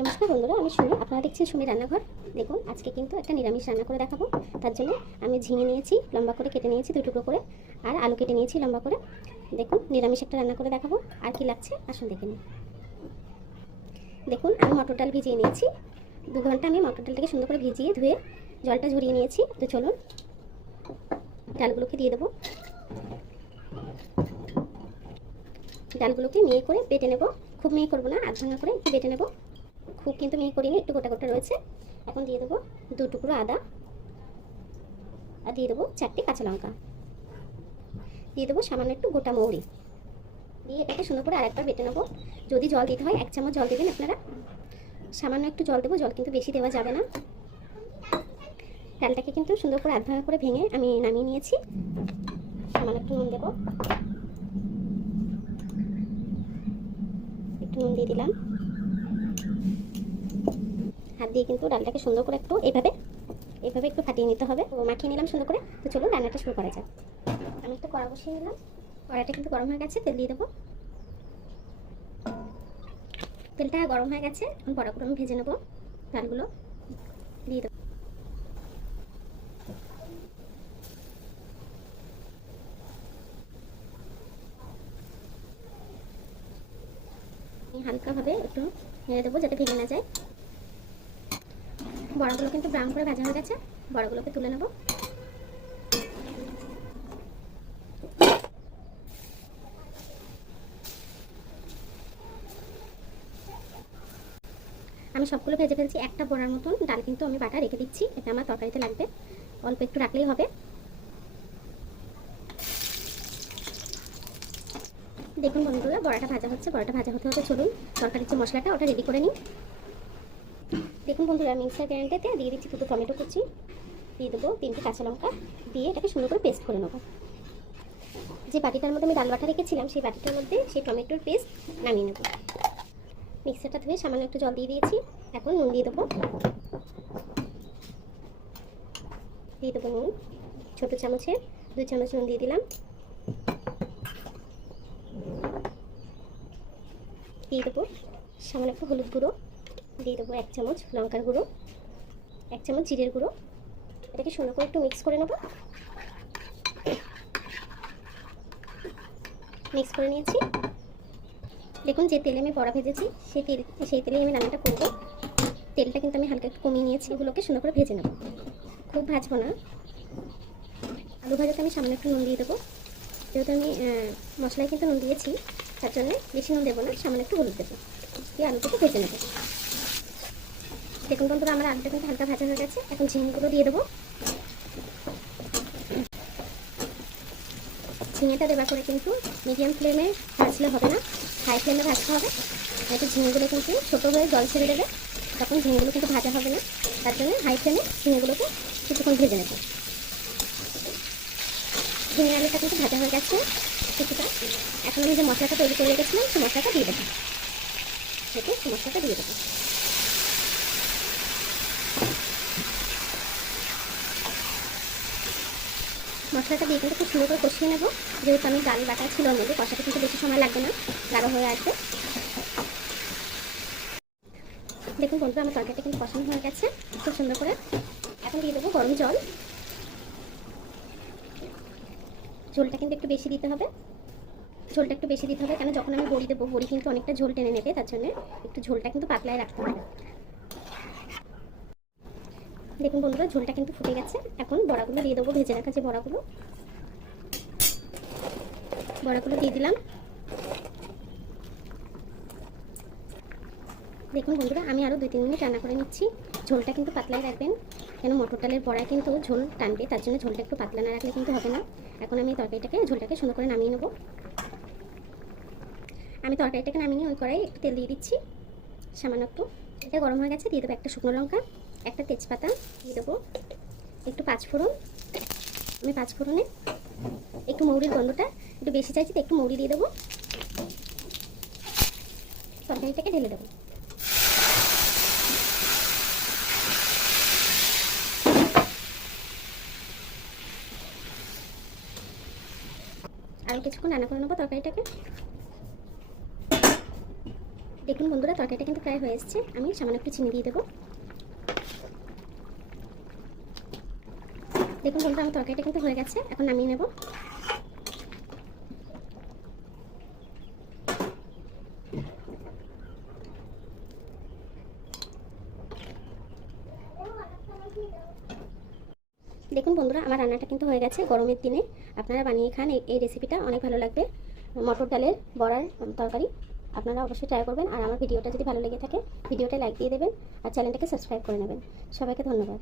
নমস্কার বন্ধুরা, আমি সুমি। আপনারা দেখছেন সুমি রান্নাঘর। দেখুন, আজকে কিন্তু একটা নিরামিষ রান্না করে দেখাবো। তার জন্য আমি ঝিঙে নিয়েছি, লম্বা করে কেটে নিয়েছি 2 টুকরো করে, আর আলু কেটে নিয়েছি লম্বা করে। দেখুন, নিরামিষ একটা রান্না করে দেখাবো। আর কি লাগছে আসুন দেখে নিন। দেখুন, আমি মটর ডাল ভিজিয়ে নিয়েছি। 2 ঘন্টা আমি মটর ডালটাকে সুন্দর করে ভিজিয়ে ধুয়ে জলটা ঝরিয়ে নিয়েছি। তো চলুন ডালগুলোকে দিয়ে দেবো। ডালগুলোকে মিহি করে বেটে নেব। খুব মিহি করবো না, আধ ভাঙা করে একটু বেটে নেব। খুব কিন্তু মিহি করিনি, একটু গোটা গোটা রয়েছে। এখন দিয়ে দেবো 2 টুকরো আদা, আর দিয়ে দেবো 4টে কাঁচা লঙ্কা, দিয়ে দেবো সামান্য একটু গোটা মৌরি, দিয়ে এটাকে সুন্দর করে আরেকবার বেটে নেবো। যদি জল দিতে হয় 1 চামচ জল দেবেন আপনারা। সামান্য একটু জল দেবো, জল কিন্তু বেশি দেওয়া যাবে না। ডালটাকে কিন্তু সুন্দর করে আধ ভাঙা করে ভেঙে আমি নামিয়ে নিয়েছি। সামান্য একটু নুন দেবো, একটু নুন দিয়ে দিলাম। হাত দিয়ে কিন্তু ডালটাকে সুন্দর করে একটু এইভাবে একটু ফাটিয়ে নিতে হবে। তো মাখিয়ে নিলাম সুন্দর করে। তো চলুন রান্নাটা শুরু করা যাক। আমি একটু কড়া বসিয়ে নিলাম। কড়াইটা কিন্তু গরম হয়ে গেছে, তেল দিয়ে দেবো। তেলটা গরম হয়ে গেছে, এখন বড়াগুলো আমি ভেজে নেবো। ডালগুলো দিয়ে দেবো। হালকাভাবে একটু নেড়ে দেবো যাতে ভেঙে না যায়। বড়াগুলো কিন্তু ব্রাউন করে ভাজা হয়ে গেছে, বড়াগুলোকে তুলে নেব। আমি সবগুলো ভেজে ফেলছি। একটা বড়ার মতন ডাল কিন্তু আমি বাটা রেখে দিচ্ছি, এটা আমার তরকারিতে লাগবে। অল্প একটু রাখলেই হবে। দেখুন বন্ধুরা, বড়াটা ভাজা হচ্ছে। বড়াটা ভাজা হতে হতে চলুন তরকারির যে মশলাটা ওটা রেডি করে নিই। দেখুন বন্ধুরা, মিক্সার গ্রাইন্ডারতে দিয়ে দিচ্ছি 2 টমেটো কুচি, দিয়ে দেবো 3টে কাঁচা লঙ্কা, দিয়ে এটাকে সুন্দর করে পেস্ট করে নেবো। যে বাটিটার মধ্যে আমি ডাল বাটা রেখেছিলাম সেই বাটিটার মধ্যে সেই টমেটোর পেস্ট নামিয়ে নেব। মিক্সারটা ধুয়ে সামান্য একটু জল দিয়ে দিয়েছি। এখন নুন দিয়ে দেবো। নুন, ছোটো চামচের 2 চামচ নুন দিয়ে দিলাম। দিয়ে দেবো সামান্য একটু হলুদ গুঁড়ো, দিয়ে দেবো 1 চামচ লঙ্কার গুঁড়ো, 1 চামচ জিরের গুঁড়ো। এটাকে সুন্দর করে একটু মিক্স করে নেব। মিক্স করে নিয়েছি। দেখুন, যে তেলে আমি বড়া ভেজেছি সেই তেলে আমি রান্নাটা করবো। তেলটা কিন্তু আমি হালকা একটু কমিয়ে নিয়েছি। এগুলোকে সুন্দর করে ভেজে নেব, খুব ভাজবো না। আলু ভাজাতে আমি সামান্য একটু নুন দিয়ে দেবো। যেহেতু আমি মশলায় কিন্তু নুন দিয়েছি, তার জন্য বেশি নুন দেবো না, সামান্য একটু হলুদ দেবো, দিয়ে আলুটাকে ভেজে নেব। দেখুন বন্ধুরা, আমার আলুটা কিন্তু হালকা ভাজা হয়ে গেছে। এখন ঝিঙেগুলো দিয়ে দেবো। ঝিঙেটা দেওয়ার করে কিন্তু মিডিয়াম ফ্লেমে ভাজলে হবে না, হাই ফ্লেমে ভাজতে হবে। যাতে ঝিঙেগুলো কিন্তু ছোটো হয়ে জল ছেড়ে দেবে, তখন ঝিঙেগুলো কিন্তু ভাজা হবে না। তার জন্য হাই ফ্লেমে ঝিঙেগুলোকে কিছুক্ষণ ভেজে নেব। ঝিঙে আলুটা কিন্তু ভাজা হয়ে গেছে কিছুটা। এখন আমি যে মশলাটা তৈরি করে রেখেছিলাম সেই মশলাটা দিয়ে দেবো। দেখুন, সেই মশলাটা দিয়ে দেবো। মশলাটা দিয়ে কিন্তু খুব সুন্দর করে কষিয়ে নেব। যেহেতু আমি ডাল বাটা ছিল ওর মধ্যে, কষাতে কিন্তু বেশি সময় লাগবে না, গাঢ় হয়ে আসবে। দেখুন বন্ধুরা, আমার তরকারিটা কিন্তু কষানো হয়ে গেছে খুব সুন্দর করে। এখন দিয়ে দেবো গরম জল। ঝোলটা কিন্তু একটু বেশি দিতে হবে। কেন যখন আমি বড়ি দেবো, বড়ি কিন্তু অনেকটা ঝোল টেনে নেবে, তার জন্য একটু ঝোলটা কিন্তু পাতলায় রাখতে হবে। দেখুন বন্ধুরা, ঝোলটা কিন্তু ফুটে গেছে। এখন বড়াগুলো দিয়ে দেবো, ভেজে রাখা যে বড়াগুলো দিয়ে দিলাম। দেখুন বন্ধুরা, আমি আরও 2-3 মিনিট রান্না করে নিচ্ছি। ঝোলটা কিন্তু পাতলায় রাখবেন, কেন মটর ডালের বড়ায় কিন্তু ঝোল টানবে, তার জন্য ঝোলটা একটু পাতলা না রাখলে কিন্তু হবে না। এখন আমি ঝোলটাকে সুন্দর করে নামিয়ে নেব। আমি তরকারিটাকে নামিয়ে ওই কড়াই একটু তেল দিয়ে দিচ্ছি সামান্য একটু। এটা গরম হয়ে গেছে, দিয়ে দেবো একটা শুকনো লঙ্কা, একটা তেজপাতা, দিয়ে দেবো একটু 5 ফোড়ন। আমি 5 ফোড়নে একটু মৌরির গন্ধটা একটু বেশি চাইছি, তো একটু মৌরি দিয়ে দেবো। তরকারিটাকে ঢেলে দেবো। আর কিছুক্ষণ রান্না করে নেবো তরকারিটাকে। দেখুন বন্ধুরা, তরকারিটা কিন্তু প্রায় হয়ে এসেছে। আমি সামান্য একটু চিনি দিয়ে দেবো। দেখুন বন্ধুরা, আমার তরকারিটা কিন্তু হয়ে গেছে। এখন নামিয়ে নেব। দেখুন বন্ধুরা, আমার রান্নাটা কিন্তু হয়ে গেছে। গরমের দিনে আপনারা বানিয়ে খান, এই রেসিপিটা অনেক ভালো লাগবে। মটর ডালের বড়ার তরকারি আপনারা অবশ্যই ট্রাই করবেন। আর আমার ভিডিওটা যদি ভালো লেগে থাকে ভিডিওটা লাইক দিয়ে দেবেন আর চ্যানেলটাকে সাবস্ক্রাইব করে নেবেন। সবাইকে ধন্যবাদ।